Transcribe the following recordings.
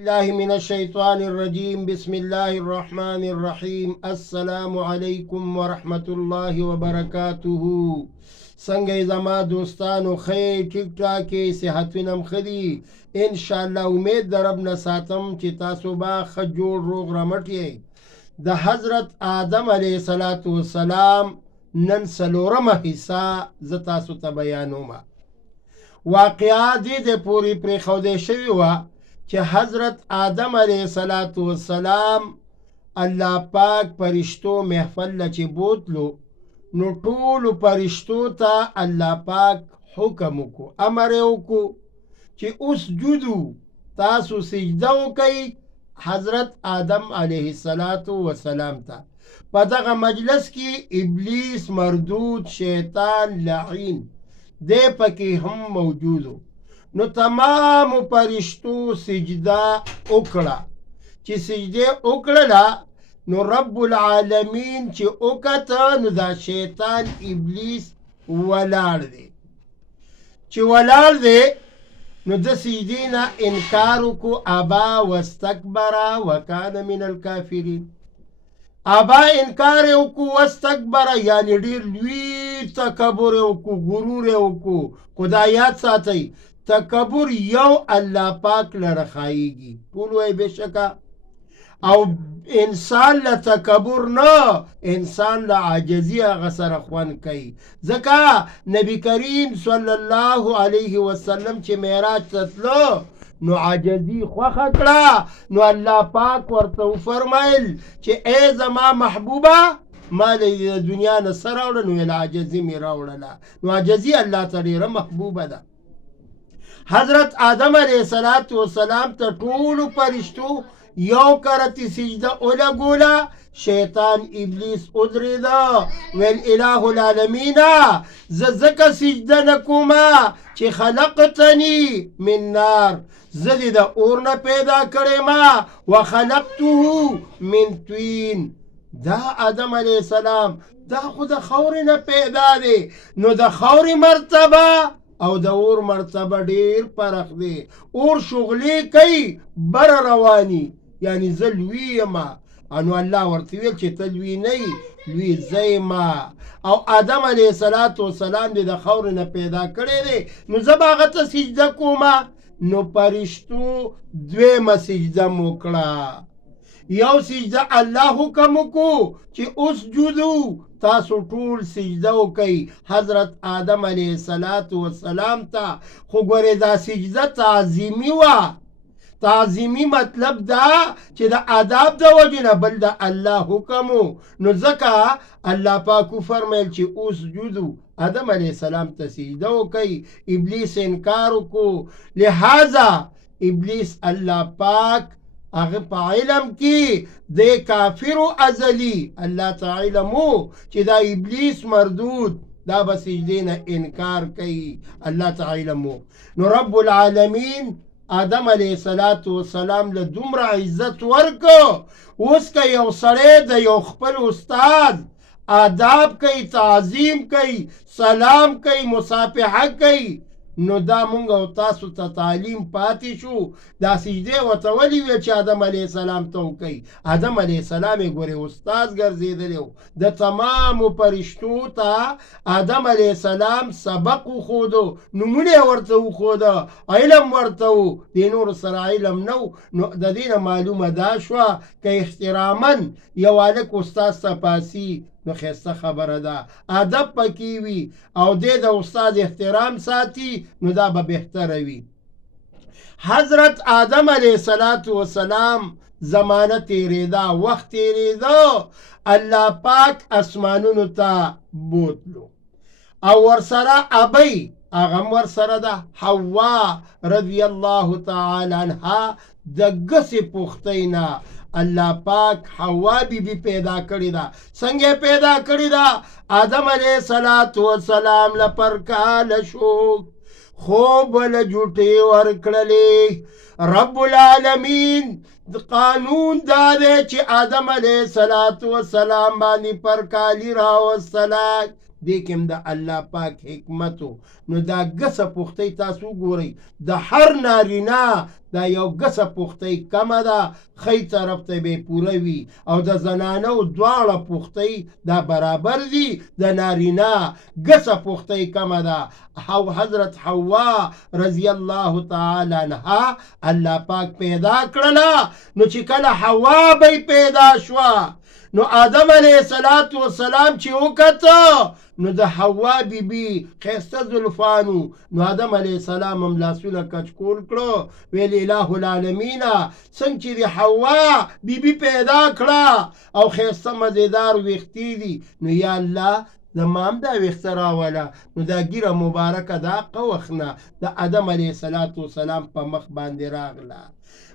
الله من الشيطان الرجيم بسم الله الرحمن الرحيم السلام عليكم ورحمة الله وبركاته. څنګه زما دوستانو خیر ټیک ټاکې صحتونم خدي ان شاء الله. امید د رب نه ساتم چې تاسو به ښه جوړ روغ رمټ یې. د حضرت آدم علیه السلام نن څلورمه حصه زه تاسو ته بیانوم. واقعا دې د پوری پرېښودې شوې وه چې حضرت آدم علیه السلام الله پاک فرشتو محفل له چې بوتلو نو ټولو فرشتو ته الله پاک حکم وکړو، امر یې وکړو چې اسجدو، تاسو سجده وکئ حضرت آدم علیه السلام ته. په دغه مجلس کې ابلیس مردود شیطان لعین دی پکې هم موجودو. نو تمام فرشتو سجده وکړه. چې سجده وکړله نو رب العالمین چې وکته نو دا شیطان ابلیس ولاړ دی. چې ولاړ دی نو د سجدې نه انکار وکړو، ابا واستکبر وکان من الکافرین. ابا انکار یې وکړو، واستکبر یعنی ډېر لوی تکبر یې وکړو، غرور یې وکړو. خدای یاد ساتئ تکبر یو الله پاک لره خایږي، ټول وایي بېشکه. او انسان له تکبر نه، انسان له عاجزي هغه سره خوند کوي. ځکه نبی کریم صلی الله علیه وسلم چې معراج ته تلو نو عاجزي خوښه کړه. نو الله پاک ورته وفرمیل چې ای زما محبوبه ما له دنیا نه څه راوړه؟ نو ویل عاجزي مې راوړله. نو عاجزي الله ته ډېره محبوبه ده. حضرت آدم علیه السلام ته ټولو فرشتو یو کرتی سجده ولګوله. شیطان ابلیس ودرېده، ویل اله العالمین زه ځکه سجده نه کومه چې خلقتنی من نار، زه دې د اور نه پیدا کړی ما، وخلقته من طین. دا آدم علیه السلام دا خو د خاورې نه پیدا دی، نو د خاورې مرتبه او د اور مرتبه ډیر فرق دی. اور شغلې کوي بر رواني، یعنی زه لوی یم. انو الله ورته ویل چې ته لوی نه یې، لوی زه یم. او آدم علیه السلام دې د خاورې نه پیدا کړی دی، نو زه به هغه ته سجده کومه. نو فرشتو دویمه سجده مو وکړه. یو سجده الله حکم وکړو چې اسجدو، تاسو ټول سجده وکئ حضرت آدم علیه السلام ته. خو ګورې دا سجده تعظیمي وه. تعظیمي مطلب دا چې د آداب د وجې نه، بل د الله حکم و. نو ځکه الله پاک وفرمیل چې اسجدو، آدم علیه السلام ته سجده وکئ. ابلیس انکار وکړو، لہذا ابلیس الله پاک هغه په علم کې د کافر ازلی الله تعالی علمو چې دا ابلیس مردود دا به سجدې نه انکار کوي، الله تعالی علمو. نو رب العالمین آدم علیه السلام له دومره عزت ورکو. اوس که یو سړی د یو خپل استاد آداب کوي، تعظیم کوي، سلام کوي، مصافحه کوي، نو دا مونږ او تاسو ته تعلیم پاتې شو. دا سجدې ورته ولې ویل چې آدم علیه السلام ته وکئ؟ آدم علیه السلام یې ګورې استاد ګرځېدلی و. د تمامو فرشتو ته آدم علیه السلام سبق وښودو، نومونه یې ورته وښوده، علم ورته و. دې نورو سره علم نه و. نو د دې نه معلومه دا شوه که احتراما یو هلک استاد ته پاسي نو ښایسته خبره ده، ادب پکې وي او دې د استاد احترام ساتي، نو دا به بهتره وي. حضرت آدم علیه السلام زمانه تیریده، وخت تیریده، الله پاک اسمانونو ته بوتلو او ورسره ابی هغه هم ورسره ده. حوا رضی الله تعالی عنها د ګسې پوښتۍ نه الله پاک حوا بی پیدا کړی دا. څنګه پیدا کړی دا؟ آدم علیه السلام لپر کال شو، خوب ول جوټې ورکړلې. رب العالمین قانون دا دی چې آدم علیه السلام باندې پر کالی راوستله، دې کې هم د الله پاک حکمت و. نو دا ګسه پختۍ تاسو وګورئ د هر نارینه دا یو ګسه پختۍ کمه ده، ښی طرف ته به پوره وي، او د زنانو دواړه پختۍ دا برابر دي، د نارینه ګسه پختۍ کمه ده. او حضرت حوا رضی الله تعالی عنها الله پاک پیدا کړله. نو چې کله حوا به پیدا شوه نو آدم علیه السلام چې وکته نو د حوا بیبي ښایسته زلفانو، نو آدم علیه السلام هم لاسونه کچکول کړو، ویل اله العالمین څنګه چې د حوا بیبي پیدا کړه او ښایسته مزېدار ویښتې دي، نو یا الله زما هم دا ویښته راوله. نو دا ږیره مبارکه دا قوخنه د آدم علیه السلام په مخ باندې راغله.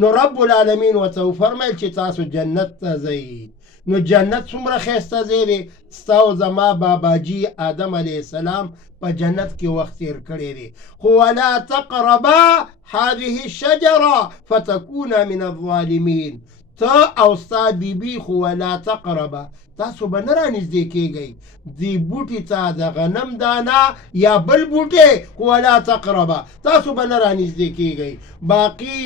نو رب العالمین ورته وفرمیل چې تاسو جنت ته ځئ. نو جنت څومره ښایسته ځای دی، ستا او زما باباجي آدم علیه السلام په جنت کې وخت تیر کړی دی. خو ولا تقربا هذه الشجره فتكونا من الظالمین. ته او ستا بیبي خو ولا تقربا تاسو به نه رانږدې کېږئ دې بوټي ته، د غنم دانه یا بل بوټی، خو ولا تقربا تاسو به نه رانږدې کېږئ. باقي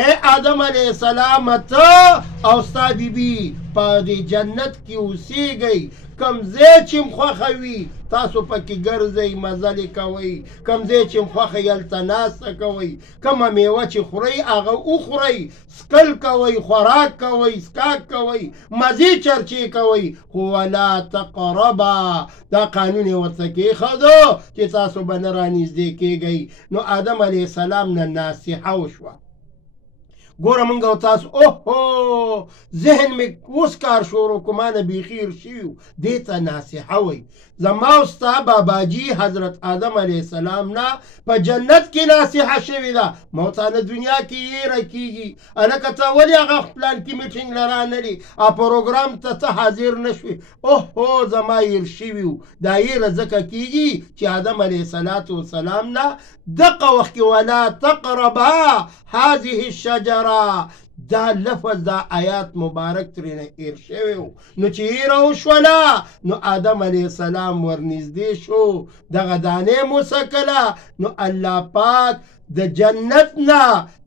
ای آدم علیه السلام ته او ستا بیبي په دې جنت کې اوسېږئ، کم ځای چې م خوښه وي تاسو پکې ګرځئ، مزلې کوئ، کم ځای چې م خوښه وي هلته ناسته کوئ، کومه میوه چې خورئ هغه وخورئ، سکل کوئ، خوراک کوئ، سکاک کوئ، مزې چرچې کوئ، خو ولا تقربا دا قانون یې ورته کېښودو چې تاسو به نه رانږدې کېږئ. نو آدم علیه السلام نه ناصحه وشوه. ګوره مونږ او تاسو اوهو ذهن مې اوس کار شروع کو، ما نه بیخي هېر شوي و، دې ته ناصحه وایي. زما او ستا باباجي حضرت آدم علیه السلام نه په جنت کې ناصحه شوې ده، ما ورته نه دنیا کې یېره کېږي. هلکه ته ولې هغه پلان کې میټینګ له رانلې او پروګرام ته حاضر نه شوې؟ اوهو زما هېر شوي و. دا یېره ځکه کېږي چې آدم علیه السلام نه دقه وخت کې ولا تقربا هذه الشجره دا لفظ دا آیات مبارک ترېنه هېر شوی و. نو چې هېره وشوله نو آدم علیه السلام ورنږدې شو، دغه دانې موسکله، نو الله پاک د جنت نه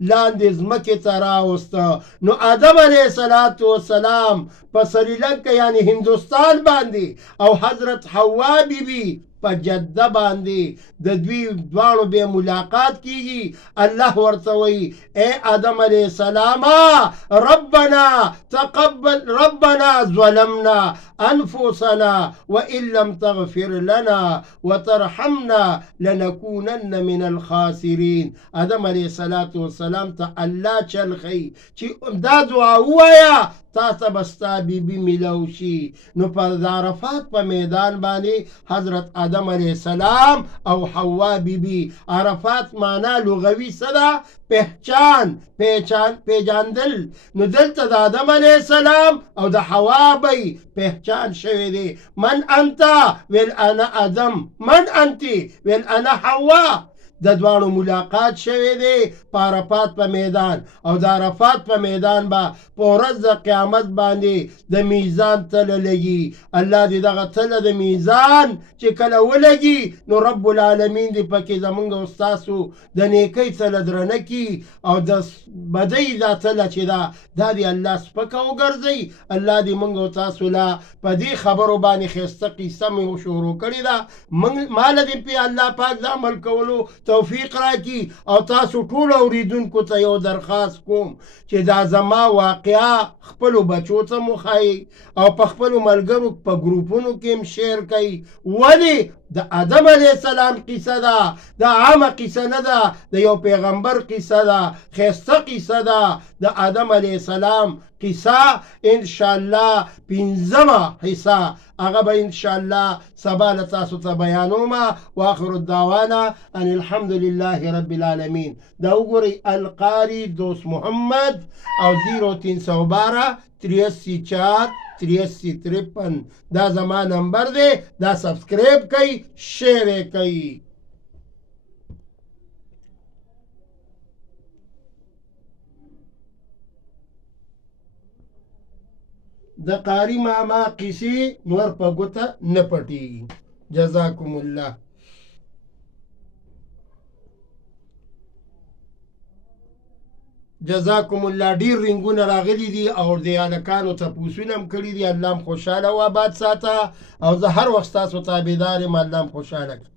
لاندې ځمکې ته راوسته. نو آدم علیه السلام په سریلنکا یعنی هندوستان باندې او حضرت حوا بیبي په جده باندې د دوی دواړو بیا ملاقات کیږي. الله ورته وایي ای آدم علیه السلام ربنا تقبل، ربنا ظلمنا انفسنا وان لم تغفر لنا وترحمنا لنكونن من الخاسرین. آدم علیه السلام ته الله چل ښیي چې دا دعا ووایه تا ته به ستا بیبي میلو شي. نو په عرفات په میدان باندې حضرت آدم علیه السلام او حوا بیبي، عرفات معنا لغوي څه ده؟ پہچان، پیجاندل. نو دلته د آدم علیه السلام او د حوا بی پہچان شوی دی. من انت؟ ویل انا آدم. من انتی؟ ویل انا حوا. د دواړو ملاقات شوی دی په عرفات په میدان، او د عرفات په میدان به په ورځ د قیامت باندې د میزان تله لګي. الله دې دغه تله د میزان چې کله ولګي نو رب العالمین دې پکې زمونږ او ستاسو د نیکۍ تله درنه کي، او د بدۍ دا تله چې ده دا دې الله سپکه وګرځوي. الله دې مونږ او تاسو له په دې خبرو باندې ښایسته قصه مې شروع کړې ده، ماله دې پې الله پاک د عمل کولو توفیق راکړي. او تاسو ټولو اوریدونکو ته یو درخواست کوم چې دا زما واقعه خپلو بچو ته مو ښایي او په خپلو ملګرو په ګروپونو کې هم شیر کوي. ولې؟ د آدم علیه السلام قصه ده، دا عامه قصه نه ده، د یو پیغمبر قصه ده، ښایسته قصه ده د آدم علیه السلام قصه. انشاءالله پنځمه حصه هغه به انشاءالله سبا له تاسو ته بیانوم. واخر الدعوانا ان الحمد لله رب العالمین. دا وګورئ القاری دوست محمد او 0312 83 83 دا زما نمبر دی، دا سبسکرایب کئ، شیر کئ. د قاری ماما قصې نور په ګوته نه پټېږي. جزاکم الله. جزاکم الله. ډیر رنګونه راغلي دي او د هلکانو تپوسونه هم کړي دي. الله هم خوشحاله او آباد ساته او زه هر وخت ستاسو تابعدار یم. الله هم خوشحاله کړي.